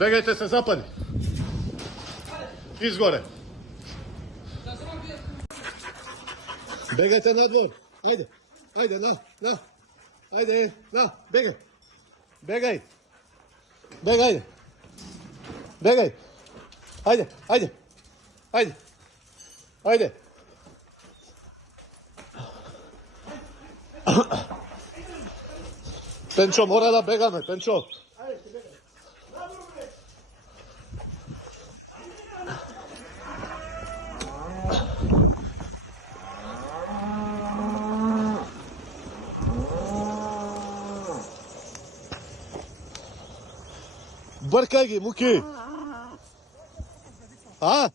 Begajte se zapadi. Izgore. Begajte na dvor. Ajde. Ajde, na. Ajde, na. Begaj. Begaj. Begaj. Begaj. Ajde. Ajde. Penčo, mora da begame, Penčo. Brkaj gi, Muki. A?